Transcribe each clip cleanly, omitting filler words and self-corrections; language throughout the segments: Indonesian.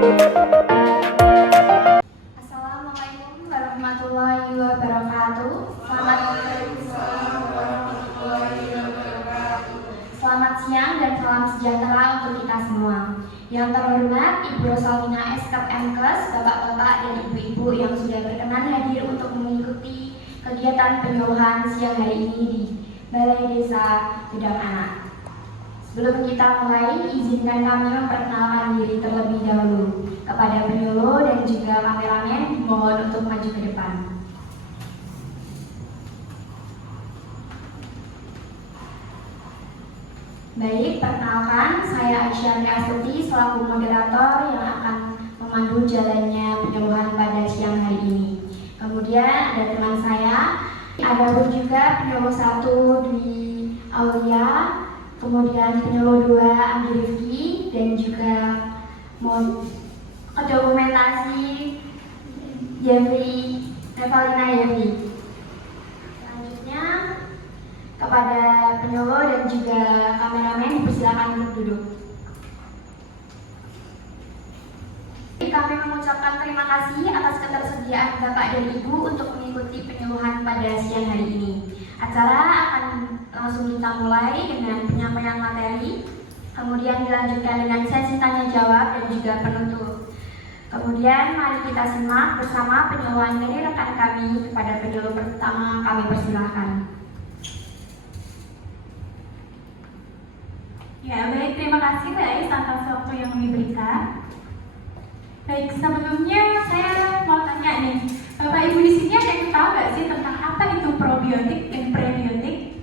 Assalamualaikum warahmatullahi wabarakatuh. Selamat siang dan salam sejahtera untuk kita semua. Yang terhormat Ibu Rosalina Eskap Mkes, Bapak-bapak dan Ibu-ibu yang sudah berkenan hadir untuk mengikuti kegiatan penyuluhan siang hari ini di Balai Desa Gedang Anak. Sebelum kita mulai, izinkan kami memperkenalkan diri terlebih dahulu. Kepada penyuluh dan juga kameramen, mohon untuk maju ke depan. Baik, perkenalkan, saya Aisyah Astuti selaku moderator yang akan memandu jalannya penyuluhan pada siang hari ini. Kemudian ada teman saya, ada pun juga penyuluh 1 Dwi Aulia, kemudian penyuluh 2 Andi Rifki, dan juga dokumentasi Revalina Yevri. Selanjutnya kepada penyuluh dan juga kameramen dipersilakan untuk duduk. Kami mengucapkan terima kasih atas ketersediaan Bapak dan Ibu untuk mengikuti penyuluhan pada siang hari ini. Acara akan langsung kita mulai dengan penyampaian materi, kemudian dilanjutkan dengan sesi tanya jawab dan juga penutup. Kemudian mari kita simak bersama penyuluhan dari rekan kami. Kepada penyuluh pertama kami persilahkan. Ya, baik, terima kasih Mbak Ais atas waktu yang diberikan. Baik, sebelumnya saya mau tanya nih, Bapak Ibu di sini ada yang tahu nggak sih tentang apa itu probiotik dan prebiotik?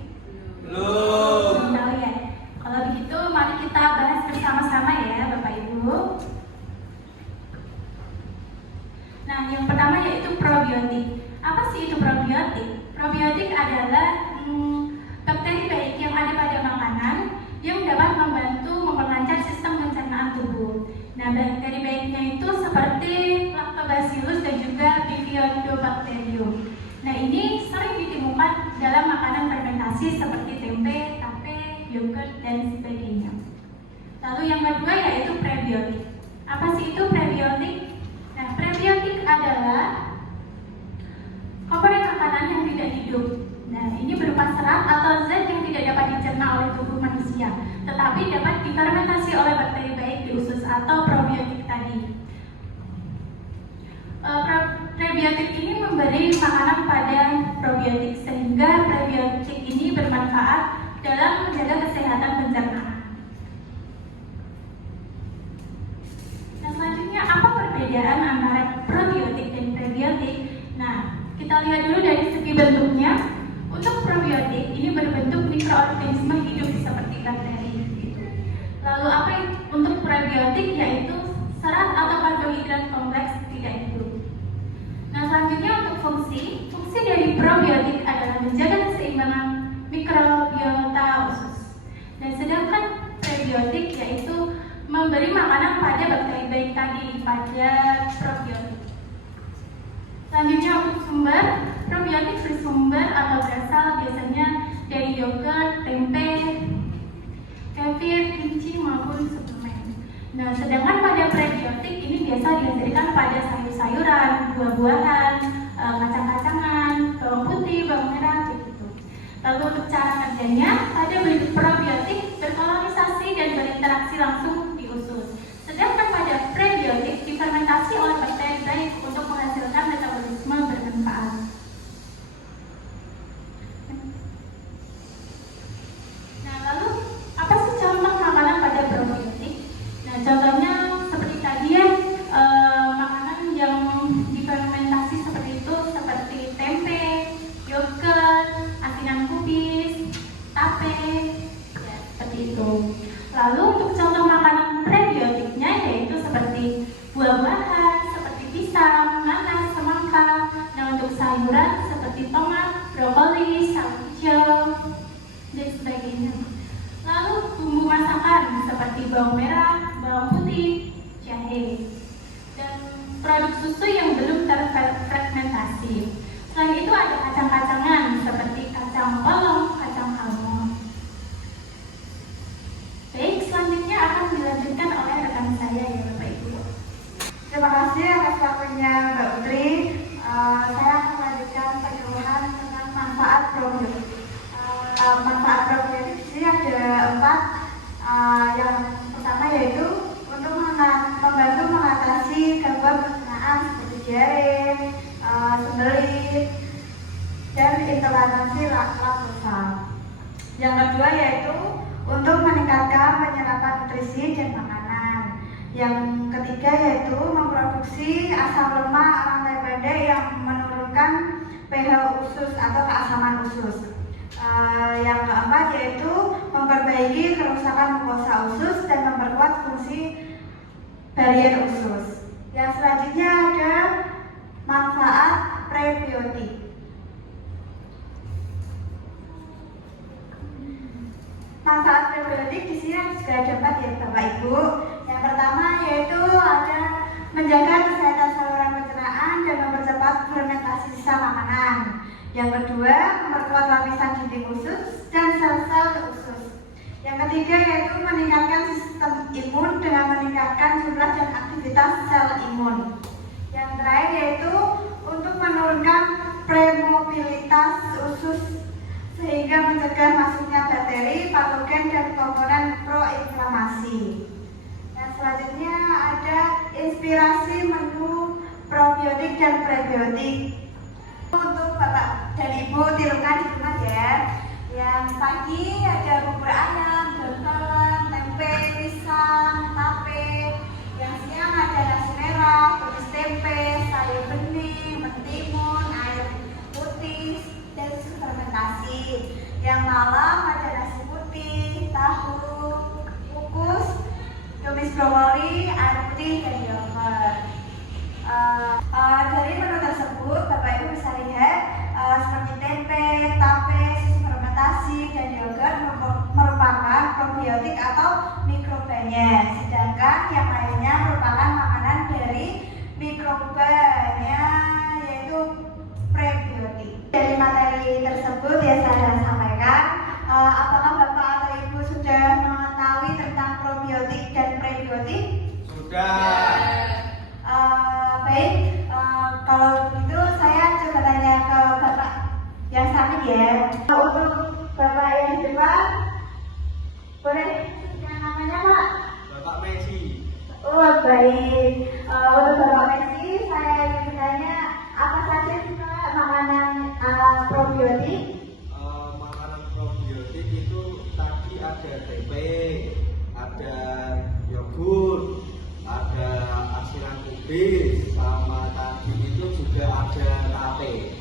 Belum. Tahu ya? Kalau begitu, mari kita bahas bersama-sama ya, Bapak Ibu. Nah, yang pertama yaitu probiotik. Apa sih itu probiotik? Probiotik adalah bakteri baik yang ada pada makanan yang dapat membantu memperlancar sistem pencernaan tubuh. Nah, bakteri baiknya itu seperti Lactobacillus dan juga Bifidobacterium. Nah, ini sering ditemukan dalam makanan fermentasi seperti tempe, tape, yogurt, dan sebagainya. Lalu yang kedua yaitu prebiotik. Apa sih itu prebiotik? Nah, prebiotik adalah komponen makanan yang tidak hidup. Nah, ini berupa serat atau zat yang tidak dapat dicerna oleh tubuh manusia, tetapi dapat difermentasi oleh bakteri baik di usus atau probiotik tadi. Prebiotik ini memberi makanan pada probiotik sehingga prebiotik ini bermanfaat dalam menjaga kesehatan pencernaan. Nah, selanjutnya apa perbedaan antara probiotik dan prebiotik? Nah, kita lihat dulu dari segi bentuknya. Untuk probiotik ini berbentuk mikroorganisme hidup seperti bakteri. Lalu apa untuk prebiotik yaitu serat atau karbohidrat kompleks tidak hidup. Nah, selanjutnya untuk fungsi dari probiotik adalah menjaga keseimbangan mikrobiota usus. Dan sedangkan prebiotik yaitu memberi makanan pada bakteri baik tadi pada probiotik. Selanjutnya untuk sumber, probiotik bersumber atau berasal biasanya dari yogurt, tempe, kefir, kimchi maupun suplemen. Nah, sedangkan pada prebiotik ini biasa dihasilkan pada sayur-sayuran, buah-buahan, kacang-kacangan, bawang putih, bawang merah, begitu. Lalu untuk cara kerjanya, pada probiotik berkolonisasi dan berinteraksi langsung di usus. Sedangkan pada prebiotik difermentasi oleh bakteri baik untuk menghasilkan metabolisme bermanfaat. Nah, lalu apa sih contoh makanan pada probiotik? Nah, contohnya seperti tadi ya, makanan yang difermentasi seperti itu, seperti tempe, yogurt, asinan kubis, tape, ya, seperti itu. Lalu untuk contoh makanan prebiotiknya yaitu seperti buah-buahan, seperti pisang, nanas, semangka. Nah, untuk sayuran seperti tomat, brokoli, sawi hijau, dan sebagainya. Lalu bumbu masakan seperti bawang merah, bawang putih, jahe, dan produk susu yang belum terfermentasi. Selain itu ada kacang-kacangan seperti kacang polong, kacang almond. Baik, selanjutnya akan dilanjutkan oleh rekan saya ya Bapak Ibu. waktunya Mbak Putri. Saya akan melanjutkan penyuluhan tentang manfaat probiotik. Manfaat probiotik di sini ada 4. Yang pertama yaitu untuk membantu mengatasi gangguan pencernaan seperti diare, sembelit, dan intoleransi laktosa. Yang kedua yaitu untuk meningkatkan penyerapan nutrisi dan makanan. Yang ketiga yaitu memproduksi asam lemak rantai pendek yang menurunkan pH usus atau keasaman usus. Yang keempat yaitu memperbaiki kerusakan mukosa usus dan memperkuat fungsi barier usus. Yang selanjutnya ada manfaat prebiotik. Manfaat prebiotik di sini juga dapat ya Bapak Ibu. Yang pertama yaitu ada menjaga kesehatan saluran pencernaan dan mempercepat fermentasi sisa makanan. Yang kedua, memperkuat lapisan dinding usus dan sel-sel usus. Yang ketiga yaitu meningkatkan sistem imun dengan meningkatkan jumlah dan aktivitas sel imun. Yang terakhir yaitu untuk menurunkan permeabilitas usus sehingga mencegah masuknya bakteri, patogen, dan komponen proinflamasi. Dan selanjutnya ada inspirasi menu probiotik dan prebiotik. Untuk Bapak dan Ibu tirukan di rumah ya. Yang pagi ada bubur ayam, dodol, tempe, pisang, tape. Yang siang ada nasi merah, tumis tempe, sayur bening, mentimun, air putih, dan susu fermentasi. Yang malam ada nasi putih, tahu, kukus, tumis brokoli, air putih, dan yogurt. Dari menu tersebut Bapak Ibu bisa lihat seperti tempe, tape, susu fermentasi, dan yogurt merupakan probiotik atau mikrobanya, sedangkan yang lainnya merupakan makanan dari mikrobanya yaitu prebiotik. Dari materi tersebut yang saya sampaikan, apakah Bapak atau Ibu sudah mengetahui tentang probiotik dan prebiotik? Sudah. Baik, kalau begitu saya coba tanya ke Bapak yang samping ya. Untuk Bapak yang di depan, boleh yang namanya Pak? Bapak Messi. Oh baik, untuk Bapak Messi saya ingin bertanya apa saja sih Pak makanan probiotik? Makanan probiotik itu tadi ada tempe, ada yogurt, ada asinan kubis, sama tadi itu juga ada tape.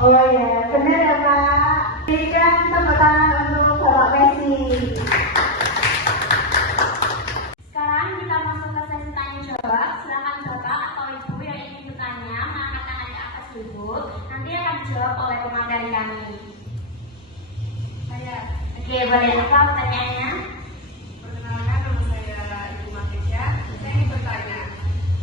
Oh ya, benar ya Pak. Berikan tepuk tangan untuk Bapak Messi. Sekarang kita masuk ke sesi tanya jawab. Silakan Bapak atau Ibu yang ingin bertanya mengangkat tangan ke atas dulu. Nanti akan dijawab oleh pemateri kami. Oke, boleh apa pertanyaannya? Perkenalkan, nama saya Ibu Matisya. Saya ingin bertanya,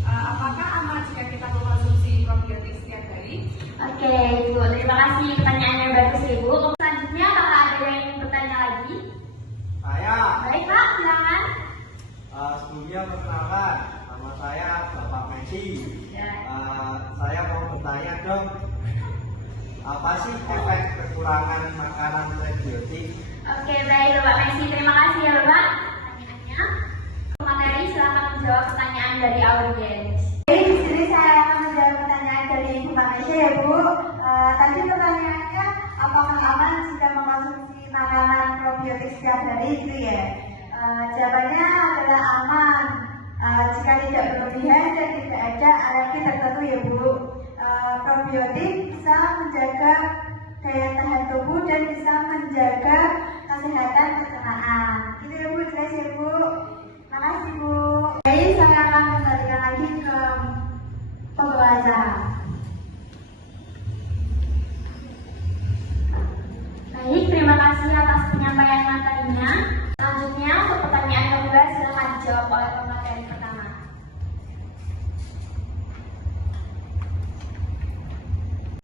apakah aman jika kita mengkonsumsi probiotik setiap hari? Oke, Ibu. Terima kasih pertanyaannya bagus Ibu. Selanjutnya apakah ada yang ingin bertanya lagi? Saya. Baik Pak, silakan. Sebelumnya perkenalkan, nama saya Bapak Messi. Saya mau bertanya dong, apa sih efek kekurangan makanan prebiotik? Oke, baik Bapak Messi. Terima kasih ya Bapak. Pertanyaannya. Materi silakan menjawab pertanyaan dari audiens. Jadi di sini saya akan menjawab pertanyaan dari Ibu Matisya ya Bu. Tadi pertanyaannya apakah aman jika mengkonsumsi makanan probiotik setiap hari gitu ya? Jawabannya adalah aman jika tidak berlebihan dan tidak ada alergi tertentu ya Bu. Probiotik bisa menjaga daya tahan tubuh dan bisa menjaga kesehatan pencernaan. Gitu ya Bu, jelas ya Bu. Makasih Bu. Baik, saya akan kembalikan lagi ke pembawa acara. Baik, terima kasih atas penyampaian materinya. Selanjutnya untuk pertanyaan kedua silakan dijawab oleh pemateri pertama.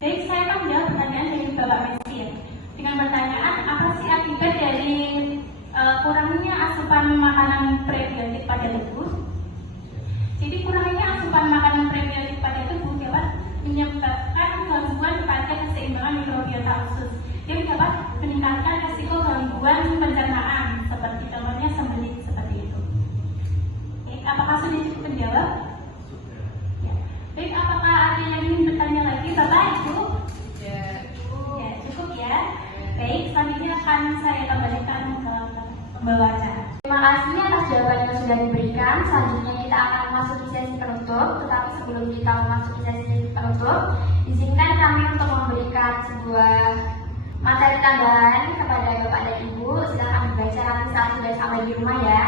Baik, saya akan menjawab pertanyaan dari Bapak Messi ya. Dengan pertanyaan, apa sih akibat dari kurangnya asupan makanan prebiotik pada tubuh? Jadi kurangnya asupan makanan prebiotik pada tubuh menyebabkan gangguan pada keseimbangan mikrobiota usus yang dapat meningkatkan risiko gangguan pencernaan seperti contohnya sembelit seperti itu. Oke, apakah sudah cukup menjawab? Ya. Baik, apakah ada yang ingin bertanya lagi, Bapak Ibu? Ya, cukup ya. Baik, selanjutnya akan saya kembalikan ke pembawa acara. Terima kasih atas jawaban yang sudah diberikan. Selanjutnya kita akan memasuki sesi penutup. Tetapi sebelum kita memasuki sesi penutup, izinkan kami untuk memberikan sebuah materi tambahan kepada Bapak dan Ibu. Silakan dibaca nanti saat sudah sampai di rumah ya.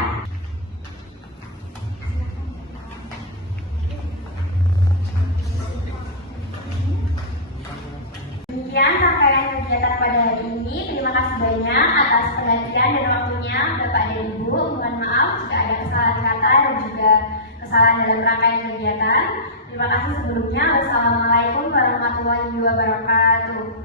Demikian rangkaian kegiatan pada hari ini. Terima kasih banyak atas perhatian dan waktunya Bapak dan Ibu. Mohon maaf jika ada kesalahan kata dan juga kesalahan dalam rangkaian kegiatan. Terima kasih sebelumnya. Wassalamualaikum warahmatullahi wabarakatuh.